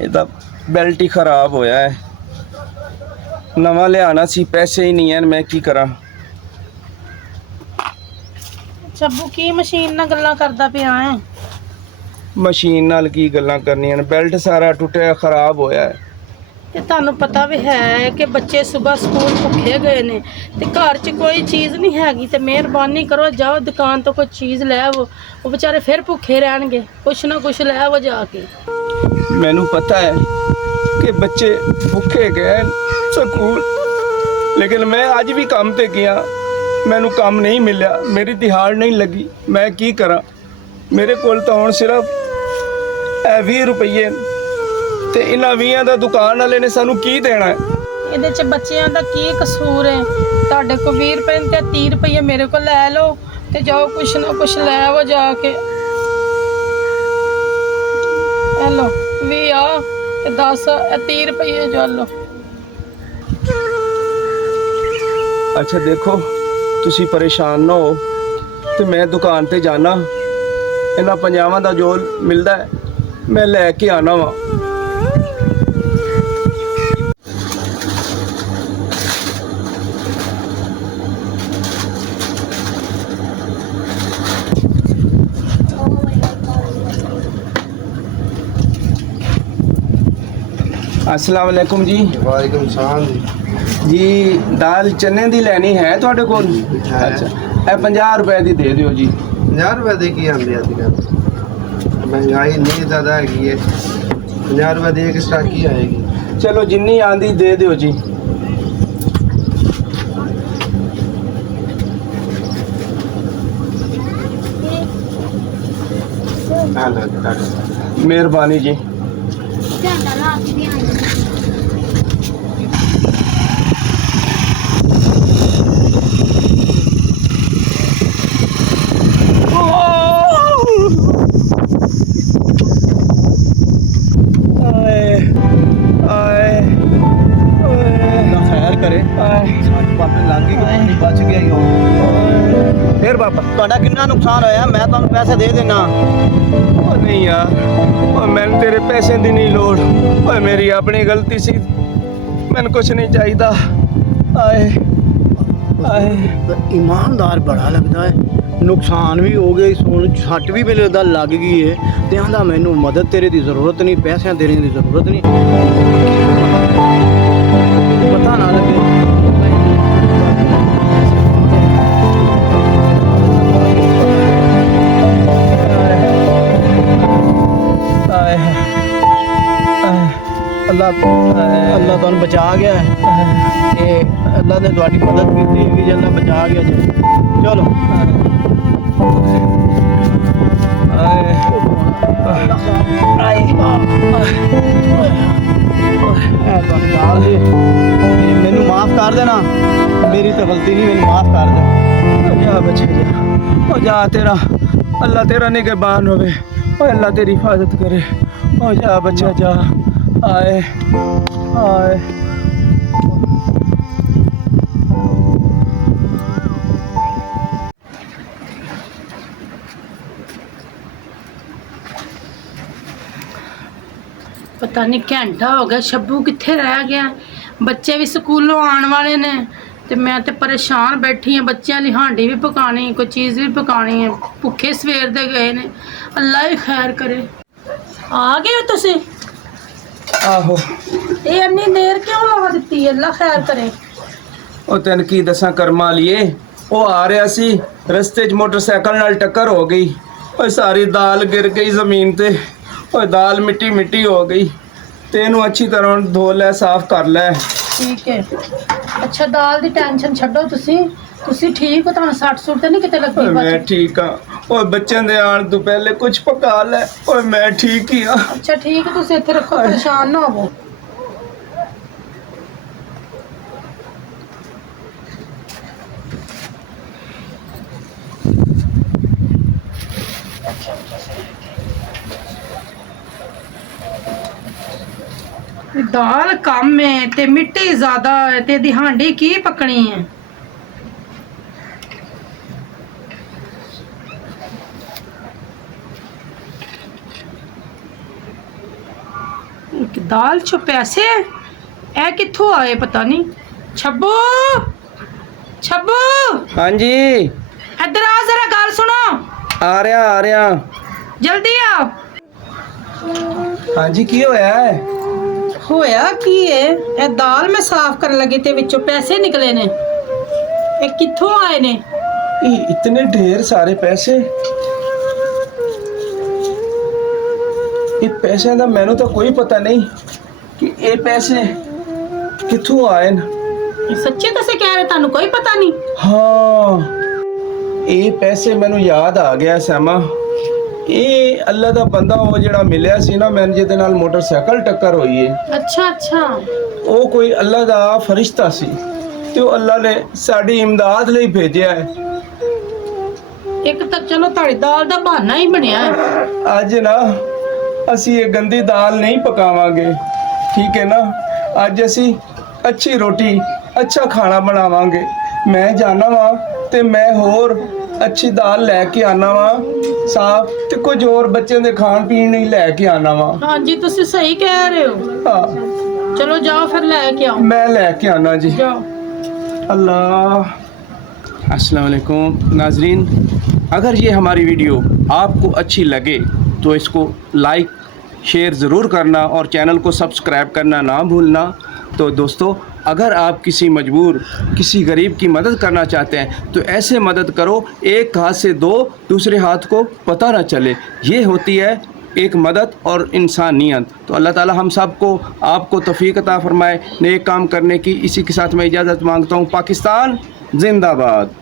ਇਹਦਾ ਬੈਲਟ ਹੀ ਖਰਾਬ ਹੋਇਆ ਹੈ। ਨਵਾਂ ਲਿਆਣਾ ਸੀ, ਪੈਸੇ ਹੀ ਨਹੀਂ ਹਨ, ਮੈਂ ਕੀ ਕਰਾਂ। ਸ਼ੱਬੂ ਕੀ ਮਸ਼ੀਨ ਨਾਲ ਗੱਲਾਂ ਕਰਦਾ ਪਿਆ ਹੈ? ਮਸ਼ੀਨ ਨਾਲ ਕੀ ਗੱਲਾਂ ਕਰਨੀਆਂ ਨੇ, ਬੈਲਟ ਸਾਰਾ ਟੁੱਟਿਆ ਖਰਾਬ ਹੋਇਆ ਹੈ। ਤੇ ਤੁਹਾਨੂੰ ਪਤਾ ਵੀ ਹੈ ਕਿ ਬੱਚੇ ਸਵੇਰ ਸਕੂਲ ਭੁੱਖੇ ਗਏ ਨੇ ਤੇ ਘਰ 'ਚ ਕੋਈ ਚੀਜ਼ ਨਹੀਂ ਹੈਗੀ, ਤੇ ਮਿਹਰਬਾਨੀ ਕਰੋ ਜਾਓ ਦੁਕਾਨ ਤੋਂ ਕੋਈ ਚੀਜ਼ ਲੈ ਆਵੋ। ਉਹ ਵਿਚਾਰੇ ਫਿਰ ਭੁੱਖੇ ਰਹਿਣਗੇ, ਕੁਛ ਨਾ ਕੁਛ ਲੈ ਆਵੋ ਜਾ ਕੇ। ਮੈਨੂੰ ਪਤਾ ਹੈ ਕਿ ਬੱਚੇ ਭੁੱਖੇ ਗਏ ਸਕੂਲ, ਲੇਕਿਨ ਮੈਂ ਅੱਜ ਵੀ ਕੰਮ ਤੇ ਗਿਆ, ਮੈਨੂੰ ਕੰਮ ਨਹੀਂ ਮਿਲਿਆ, ਮੇਰੀ ਦਿਹਾੜ ਨਹੀਂ ਲੱਗੀ। ਮੈਂ ਕੀ ਕਰਾਂ? ਮੇਰੇ ਕੋਲ ਤਾਂ ਹੁਣ ਸਿਰਫ 20 ਰੁਪਏ ਤੇ ਇਹਨਾਂ 20 ਦਾ ਦੁਕਾਨ ਵਾਲੇ ਨੇ ਸਾਨੂੰ ਕੀ ਦੇਣਾ ਹੈ? ਇਹਦੇ 'ਚ ਬੱਚਿਆਂ ਦਾ ਕੀ ਕਸੂਰ ਹੈ? ਤੁਹਾਡੇ ਕੋਲ 20 ਰੁਪਏ ਤੇ 30 ਰੁਪਏ ਮੇਰੇ ਕੋਲ ਲੈ ਲਓ ਤੇ ਜਾਓ ਕੁਛ ਨਾ ਕੁਛ ਲੈ ਆਵੋ ਜਾ ਕੇ। ਇਹ ਲਓ 20 ਆ ਤੇ 10 ਇਹ 30 ਰੁਪਏ ਜੋ ਲਓ। ਅੱਛਾ ਦੇਖੋ, ਤੁਸੀਂ ਪਰੇਸ਼ਾਨ ਨਾ ਹੋ ਤੇ ਮੈਂ ਦੁਕਾਨ ਤੇ ਜਾਣਾ, ਇਹਨਾਂ 50 ਦਾ ਜੋ ਮਿਲਦਾ ਹੈ ਮੈਂ ਲੈ ਕੇ ਆਣਾ ਵਾ। अस्सलाम वालेकुम जी। वालेकुम सलाम जी दाल चने दी लेनी है ਤੁਹਾਡੇ ਕੋਲ? ਅੱਛਾ ਇਹ 50 ਰੁਪਏ ਦੀ ਦੇ ਦਿਓ ਜੀ। 50 ਰੁਪਏ ਦੇ ਕੀ ਆਂਦੇ ਅੱਜ ਕੱਲ੍ਹ? ਮਹਿੰਗਾਈ ਇੰਨੀ ਜ਼ਿਆਦਾ ਹੈਗੀ ਹੈ, 50 ਰੁਪਏ ਦੀ ਇੱਕ ਸਟਾਕੀ ਆਏਗੀ। ਚਲੋ ਜਿੰਨੀ ਆਂਦੀ ਦੇ ਦਿਓ ਜੀ। ਮਿਹਰਬਾਨੀ ਜੀ। फिर पापा ਤੁਹਾਡਾ ਕਿੰਨਾ ਨੁਕਸਾਨ ਹੋਇਆ? ਮੈਂ ਤੁਹਾਨੂੰ ਪੈਸੇ ਦੇ ਦੇਣਾ। ਉਹ ਨਹੀਂ ਯਾਰ, ਉਹ ਮੈਨੂੰ ਤੇਰੇ ਪੈਸੇ ਦੀ ਨਹੀਂ ਲੋੜ, ਓਏ ਮੇਰੀ ਆਪਣੀ ਗਲਤੀ ਸੀ, ਮੈਨੂੰ ਕੁਛ ਨਹੀਂ ਚਾਹੀਦਾ। ਆਏ ਆਏ ਇਮਾਨਦਾਰ ਬੜਾ ਲੱਗਦਾ ਹੈ। ਨੁਕਸਾਨ ਵੀ ਹੋ ਗਿਆ, ਸੋਨ ਸੱਟ ਵੀ ਮੇਰੇ ਦਾ ਲੱਗ ਗਈ ਹੈ ਤੇ ਆਂਦਾ ਮੈਨੂੰ ਮਦਦ ਤੇਰੇ ਦੀ ਜ਼ਰੂਰਤ ਨਹੀਂ, ਪੈਸਿਆਂ ਦੇਣੇ ਦੀ ਜ਼ਰੂਰਤ ਨਹੀਂ। ਪਤਾ ਨਾ ਲੱਗੇ। ਅੱਲਾ ਤੁਹਾਨੂੰ ਬਚਾ ਗਿਆ ਤੇ ਅੱਲਾ ਨੇ ਤੁਹਾਡੀ ਮਦਦ ਕੀਤੀ ਵੀ ਜੇ ਅੱਲਾ ਬਚਾ ਗਿਆ ਜੀ। ਚਲੋ ਮੈਨੂੰ ਮਾਫ ਕਰ ਦੇਣਾ, ਮੇਰੀ ਤਾਂ ਗਲਤੀ ਨਹੀਂ, ਮੈਨੂੰ ਮਾਫ ਕਰ ਦੇ। ਜਾ बचे जा, ओ जा, तेरा अल्लाह तेरा निगहबान होवे, ओ अल्लाह तेरी हिफाजत करे। ओ जा बच्चा जा। आए आए ਪਤਾ ਨਹੀਂ ਘੰਟਾ ਹੋ ਗਿਆ, ਸ਼ੱਬੂ ਕਿੱਥੇ ਰਹਿ ਗਿਆ? ਬੱਚੇ ਵੀ ਸਕੂਲੋਂ ਆਉਣ ਵਾਲੇ ਨੇ ਤੇ ਮੈਂ ਤੇ ਪਰੇਸ਼ਾਨ ਬੈਠੀ ਹਾਂ। ਬੱਚਿਆਂ ਲਈ ਹਾਂਡੀ ਵੀ ਪਕਾਣੀ, ਕੋਈ ਚੀਜ਼ ਵੀ ਪਕਾਣੀ ਹੈ, ਭੁੱਖੇ ਸਵੇਰ ਦੇ ਗਏ ਨੇ। ਅੱਲਾ ਹੀ ਖੈਰ ਕਰੇ। ਆ ਗਏ ਹੋ ਤੁਸੀਂ? आहो ਇਹ ਇੰਨੀ ਦੇਰ ਕਿਉਂ ਲਾ ਦਿੱਤੀ? ਅੱਲਾ ਖੈਰ ਕਰੇ। ਉਹ ਤੈਨੂੰ ਕੀ ਦੱਸਾਂ ਕਰਮਾਂ ਲਈਏ, ਉਹ ਆ ਰਿਹਾ ਸੀ, ਰਸਤੇ 'ਚ ਮੋਟਰਸਾਈਕਲ ਨਾਲ ਟੱਕਰ ਹੋ ਗਈ, ਓਏ ਸਾਰੀ ਦਾਲ ਗਿਰ ਗਈ ਜ਼ਮੀਨ ਤੇ, ਓਏ ਦਾਲ ਮਿੱਟੀ ਮਿੱਟੀ ਹੋ ਗਈ। ਤੇ ਇਹਨੂੰ ਅੱਛੀ ਤਰ੍ਹਾਂ ਧੋ ਲੈ, ਸਾਫ਼ ਕਰ ਲੈ। ਠੀਕ ਹੈ। ਅੱਛਾ ਦਾਲ ਦੀ ਟੈਨਸ਼ਨ ਛੱਡੋ, ਤੁਸੀਂ ਠੀਕ ਹੋ? ਤੁਹਾਨੂੰ ਸੱਟ ਸੁੱਟ ਤੇ ਨਹੀਂ ਕਿਤੇ ਲੱਗੀ? ਓਏ ਮੈਂ ਠੀਕ ਹਾਂ, ਓਏ ਬੱਚਿਆਂ ਦੇ ਆਉਣ ਤੋਂ ਪਹਿਲੇ ਕੁਝ ਪਕਾ ਲੈ। ਓਏ ਮੈਂ ਠੀਕ ਹੀ ਹਾਂ। ਅੱਛਾ ਠੀਕ ਹੈ, ਤੁਸੀਂ ਇੱਥੇ ਰੱਖੋ, ਪਰੇਸ਼ਾਨ ਨਾ ਹੋਵੋ। दाल कम है ते मिट्टी ज्यादा है ते दी हांडी की पकनी है। ਦਾਲ ਚ ਪੈਸੇ ਇਹ ਕਿੱਥੋਂ ਆਏ ਪਤਾ ਨਹੀਂ। ਛੱਬੂ ਛੱਬੂ हाँ जी ਇੱਧਰ ਆ ਜ਼ਰਾ ਗੱਲ ਸੁਣੋ आ रहा ਜਲਦੀ ਆ। हाँ जी की होया है? ਹੋਇਆ ਕੀ ਏ ਇਹ ਦਾਲ ਮੈਂ ਸਾਫ਼ ਕਰਨ ਲੱਗੀ ਤੇ ਵਿੱਚੋਂ ਪੈਸੇ ਨਿਕਲੇ ਨੇ। ਇਹ ਕਿੱਥੋਂ ਆਏ ਨੇ? इतने ढेर सारे पैसे, ये पैसे का मैनू तो कोई पता नहीं कि ये पैसे कित्थों आए न। ਸੱਚੇ ਦੱਸੇ ਕਹਿ ਰਹੇ ਤੁਹਾਨੂੰ ਕੋਈ ਪਤਾ ਨਹੀਂ? हाँ ये पैसे मैनू याद आ गया सैमा, ये अल्लाह का बंदा वो जेड़ा मिलिया सी ना मैंने जिहदे नाल मोटरसाइकिल टक्कर हुई है, ਅੱਛਾ ਅੱਛਾ वो कोई अल्लाह का फरिश्ता सी ते वो अल्लाह ने साडी इमदाद लई भेजिया है। ਇੱਕ ਤਾਂ ਚਲੋ ਤੁਹਾਡੀ ਦਾਲ ਦਾ ਬਹਾਨਾ ਹੀ ਬਣਿਆ ਹੈ। ਅੱਜ ਨਾ ਅਸੀਂ ਇਹ ਗੰਦੀ ਦਾਲ ਨਹੀਂ ਪਕਾਵਾਂਗੇ, ਠੀਕ ਹੈ ਨਾ। ਅੱਜ ਅਸੀਂ ਅੱਛੀ ਰੋਟੀ ਅੱਛਾ ਖਾਣਾ ਬਣਾਵਾਂਗੇ। ਮੈਂ ਜਾਣਾ ਵਾਂ ਤੇ ਮੈਂ ਹੋਰ ਅੱਛੀ ਦਾਲ ਲੈ ਕੇ ਆਣਾ ਵਾਂ ਸਾਫ, ਤੇ ਕੁਝ ਹੋਰ ਬੱਚਿਆਂ ਦੇ ਖਾਣ ਪੀਣ ਲਈ ਲੈ ਕੇ ਆਣਾ ਵਾਂ। ਹਾਂਜੀ ਤੁਸੀਂ ਸਹੀ ਕਹਿ ਰਹੇ ਹੋ। ਹਾਂ ਚਲੋ ਜਾਓ ਫਿਰ ਲੈ ਕੇ ਆਓ। मैं लेके आना जी। ਜਾਓ। अल्लाह। अस्सलाम वालेकुम नाजरीन, अगर ये हमारी वीडियो आपको अच्छी लगे तो इसको लाइक शेयर ज़रूर करना और चैनल को सब्सक्राइब करना ना भूलना। तो दोस्तों, अगर आप किसी मजबूर किसी गरीब की मदद करना चाहते हैं तो ऐसे मदद करो एक हाथ से दो, दूसरे हाथ को पता ना चले। ये होती है एक मदद और इंसानियत। तो अल्लाह ताला हम सब को आपको तौफीक अता फरमाए नेक काम करने की। इसी के साथ मैं इजाज़त मांगता हूँ। पाकिस्तान जिंदाबाद।